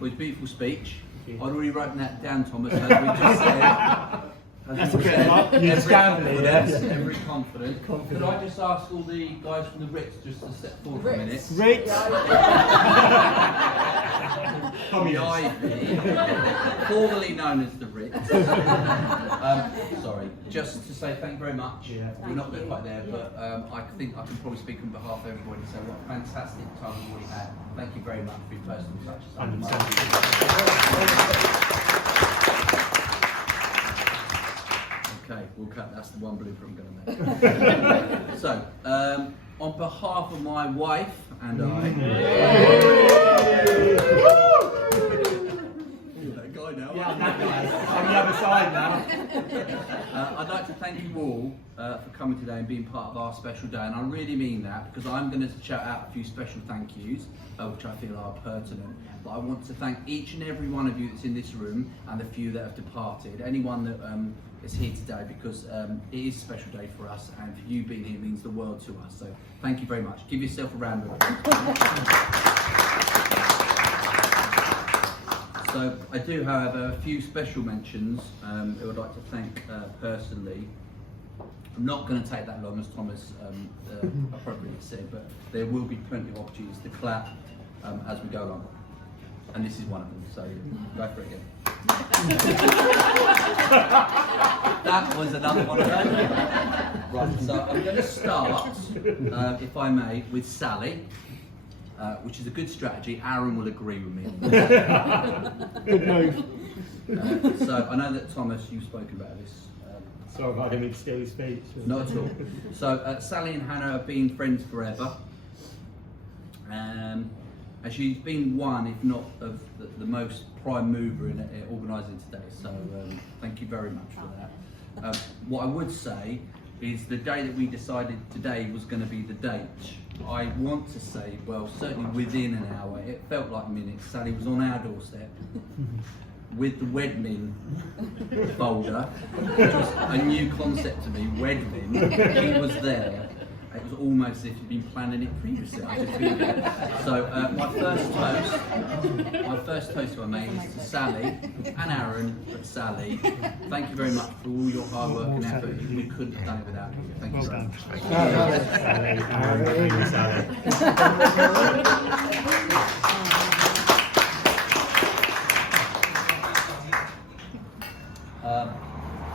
for his beautiful speech. I'd already written that down, Thomas, as we just said. That's a bit of every confident. Could I just ask all the guys from the Ritz just to step forward for a minute? Ritz! The Ivy, formerly known as the Ritz. Sorry, just to say thank you very much. We're not going quite there, but I think I can probably speak on behalf of everybody and say what a fantastic time we've already had. Thank you very much for your personal touch. Okay, we'll cut. That's the one blooper I'm going to make. So, on behalf of my wife and I, that guy now. Yeah, that guy. On the other side now. I'd like to thank you all for coming today and being part of our special day, and I really mean that because I'm going to shout out a few special thank yous, which I feel are pertinent. But I want to thank each and every one of you that's in this room and the few that have departed. Anyone that is here today, because it is a special day for us, and for you being here means the world to us. So thank you very much. Give yourself a round of applause. So I do, however, a few special mentions who I'd like to thank personally. I'm not going to take that long, as Thomas appropriately said, but there will be plenty of opportunities to clap as we go along. And this is one of them, so go for it again. That was another one of those. Right, so I'm going to start, if I may, with Sally. Which is a good strategy. Aaron will agree with me. Good move. So I know that Thomas, you've spoken about this. Sorry about him, he'd steal his speech. Not at all. So Sally and Hannah have been friends forever. And she's been one, if not of the most prime mover in organising today. So thank you very much for that. What I would say is the day that we decided today was going to be the date. I want to say, well, certainly within an hour, it felt like minutes. Sally was on our doorstep with the Wedmin folder, which was a new concept to me, Wedmin. She was there. It was almost as if you'd been planning it previously. I could feel it. So my first toast I made is to Sally and Aaron, but Sally, thank you very much for all your hard work and effort. We couldn't have done it without you. Thank you very much.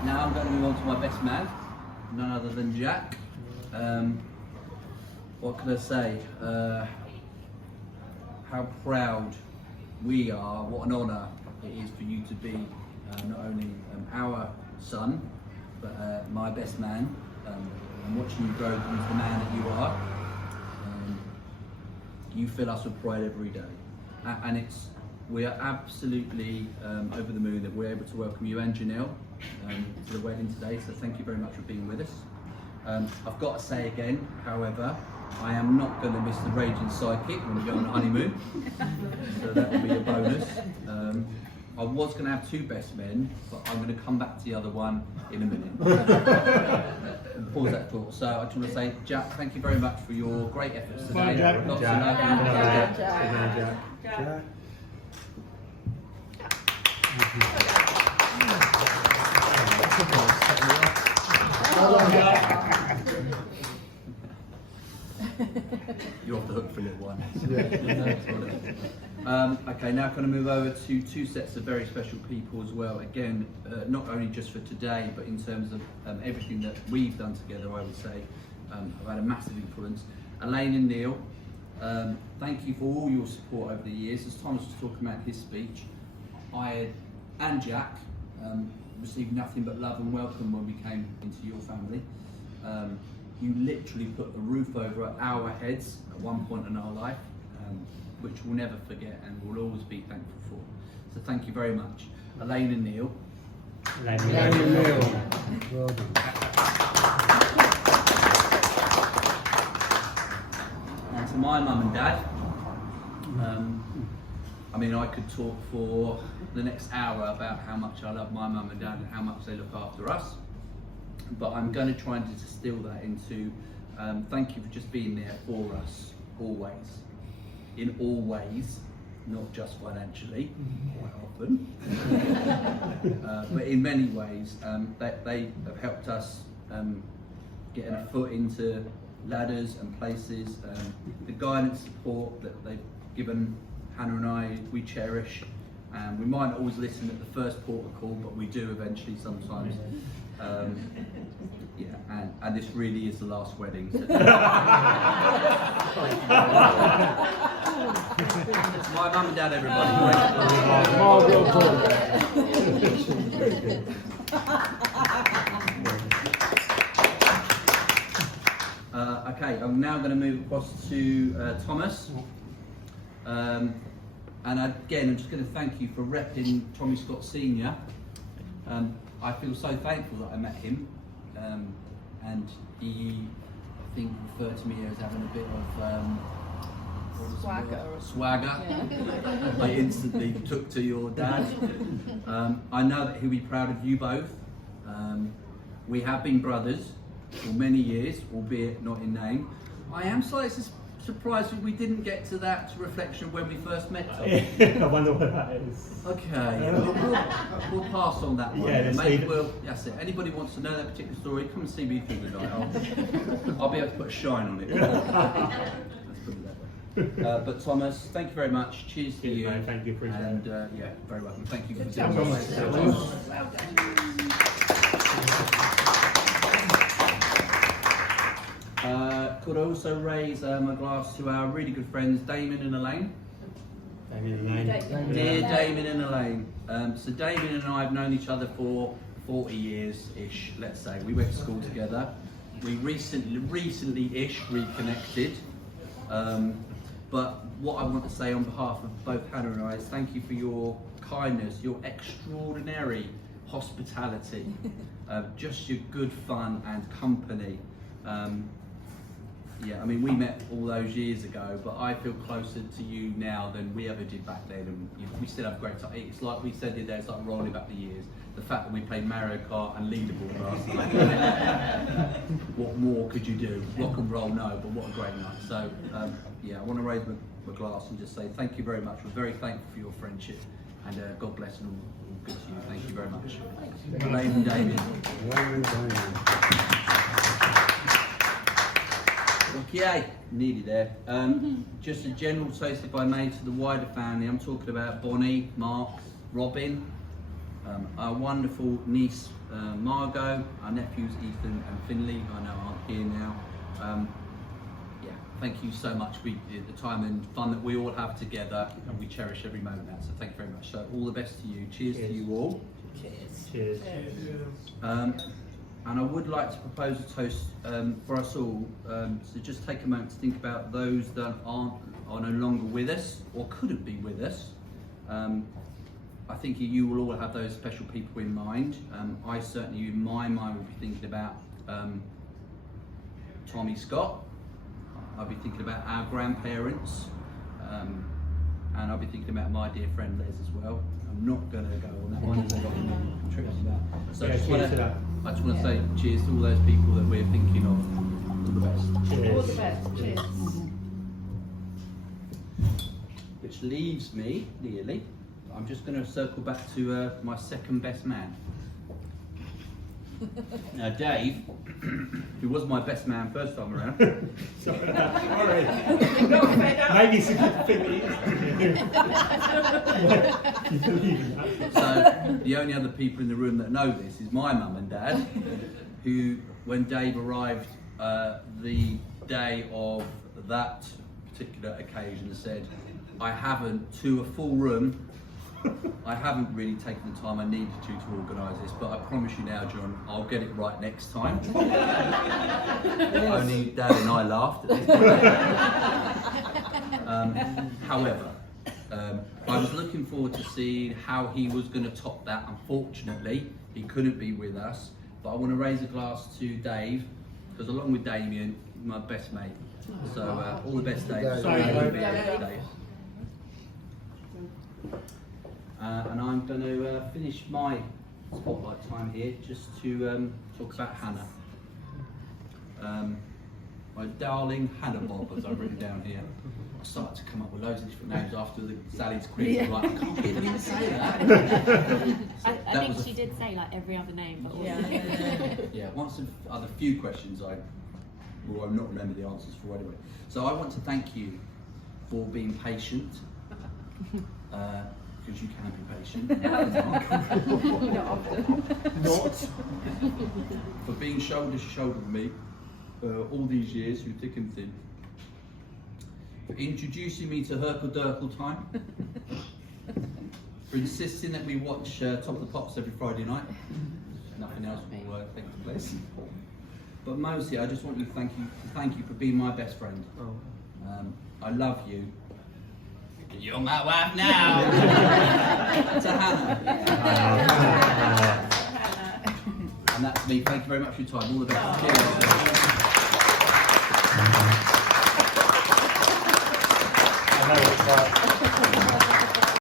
Now I'm going to move on to my best man, none other than Jack. What can I say? How proud we are, what an honour it is for you to be not only our son, but my best man, and watching you grow into the man that you are. You fill us with pride every day, and we are absolutely over the moon that we're able to welcome you and Janelle to the wedding today, so thank you very much for being with us. I've got to say again, however, I am not going to miss the raging sidekick when we go on a honeymoon, so that will be a bonus. I was going to have two best men, but I'm going to come back to the other one in a minute. Pause that thought. So I just want to say, Jack, thank you very much for your great efforts today. Bye, Jack. Lots of love. Jack. You're off the hook for a little while. Okay, now kind of move over to two sets of very special people as well. Again, not only just for today, but in terms of everything that we've done together, I would say, have had a massive influence. Elaine and Neil, thank you for all your support over the years. As Thomas was talking about his speech, I and Jack received nothing but love and welcome when we came into your family. You literally put a roof over our heads at one point in our life, which we'll never forget and we'll always be thankful for. So thank you very much. Elaine and Neil. Elaine and Neil. Well done. And to my mum and dad, I mean, I could talk for the next hour about how much I love my mum and dad and how much they look after us. But I'm going to try and distill that into thank you for just being there for us, always, in all ways, not just financially, quite often, but in many ways. They have helped us getting a foot into ladders and places. The guidance support that they've given Hannah and I, we cherish. We might not always listen at the first port of call, but we do eventually sometimes. Yeah, and this really is the last wedding. So. My mum and dad, everybody. Okay, I'm now going to move across to Thomas. And again, I'm just going to thank you for repping Tommy Scott Senior. I feel so thankful that I met him, and he, I think, referred to me as having a bit of swagger. Yeah. I instantly took to your dad. I know that he'll be proud of you both. We have been brothers for many years, albeit not in name. I am slightly surprised that we didn't get to that reflection when we first met. I wonder what that is. Okay, we'll pass on that one. Yeah, Maybe that's it. Anybody wants to know that particular story, come and see me through the night. I'll be able to put a shine on it. Let's put it that way. But Thomas, thank you very much. Cheers to you. Man, thank you for that. And yeah, very welcome. Thank you for Well could I also raise a glass to our really good friends Damien and Elaine? Dear Damien and Elaine. So Damien and I have known each other for 40 years-ish, let's say. We went to school together. We recently-ish reconnected. But what I want to say on behalf of both Hannah and I is thank you for your kindness, your extraordinary hospitality, just your good fun and company. Yeah, I mean, we met all those years ago, but I feel closer to you now than we ever did back then, and we still have great time. It's like we said there, it's like rolling back the years. The fact that we played Mario Kart and leaderboard last night. What more could you do? Rock and roll, no, but what a great night. So, yeah, I want to raise my glass and just say thank you very much. We're very thankful for your friendship, and God bless and all good to you. Thank you very much. Elaine and David. Okay, nearly there. Just a general toast, if I may, to the wider family. I'm talking about Bonnie, Mark, Robin, our wonderful niece Margot, our nephews Ethan and Finley, who I know aren't here now. Yeah, thank you so much for the time and fun that we all have together, and we cherish every moment of that. So thank you very much. So all the best to you. Cheers to you all. Cheers. And I would like to propose a toast for us all. So just take a moment to think about those that are no longer with us or couldn't be with us. I think you will all have those special people in mind. I certainly, in my mind, will be thinking about Tommy Scott. I'll be thinking about our grandparents. And I'll be thinking about my dear friend Les as well. I'm not going to go on that one. There's a lot of trips to that. So Yeah, I just want to say cheers to all those people that we're thinking of. All the best. Cheers. All the best. Cheers. Which leaves me, nearly, I'm just going to circle back to my second best man. Now Dave, who was my best man first time around. Sorry. Maybe significantly. So the only other people in the room that know this is my mum and dad, who, when Dave arrived the day of that particular occasion, said, I haven't, to a full room, I haven't really taken the time I needed to organise this, but I promise you now, John, I'll get it right next time. Only Dad and I laughed at this. However, I was looking forward to seeing how he was going to top that. Unfortunately, he couldn't be with us, but I want to raise a glass to Dave, because along with Damien, my best mate. So all the best, Dave. Dave. And I'm going to finish my spotlight time here just to talk about Hannah. My darling Hannah Bob, as I've written down here. I started to come up with loads of different names after Sally's quiz. Yeah. I'm like, I can't believe I didn't say that. I That think was a- she did say like every other name, but all Yeah, once the other few questions I will not remember the answers for anyway. So I want to thank you for being patient, because you can be patient. Not often. Not. For being shoulder to shoulder with me all these years through thick and thin. For introducing me to Herkle Durkle time. For insisting that we watch Top of the Pops every Friday night. Nothing else will take place. But mostly, I just want you to thank you for being my best friend. I love you. And you're my wife now. To Hannah. And that's me. Thank you very much for your time. All the best. Cheers. I know it's like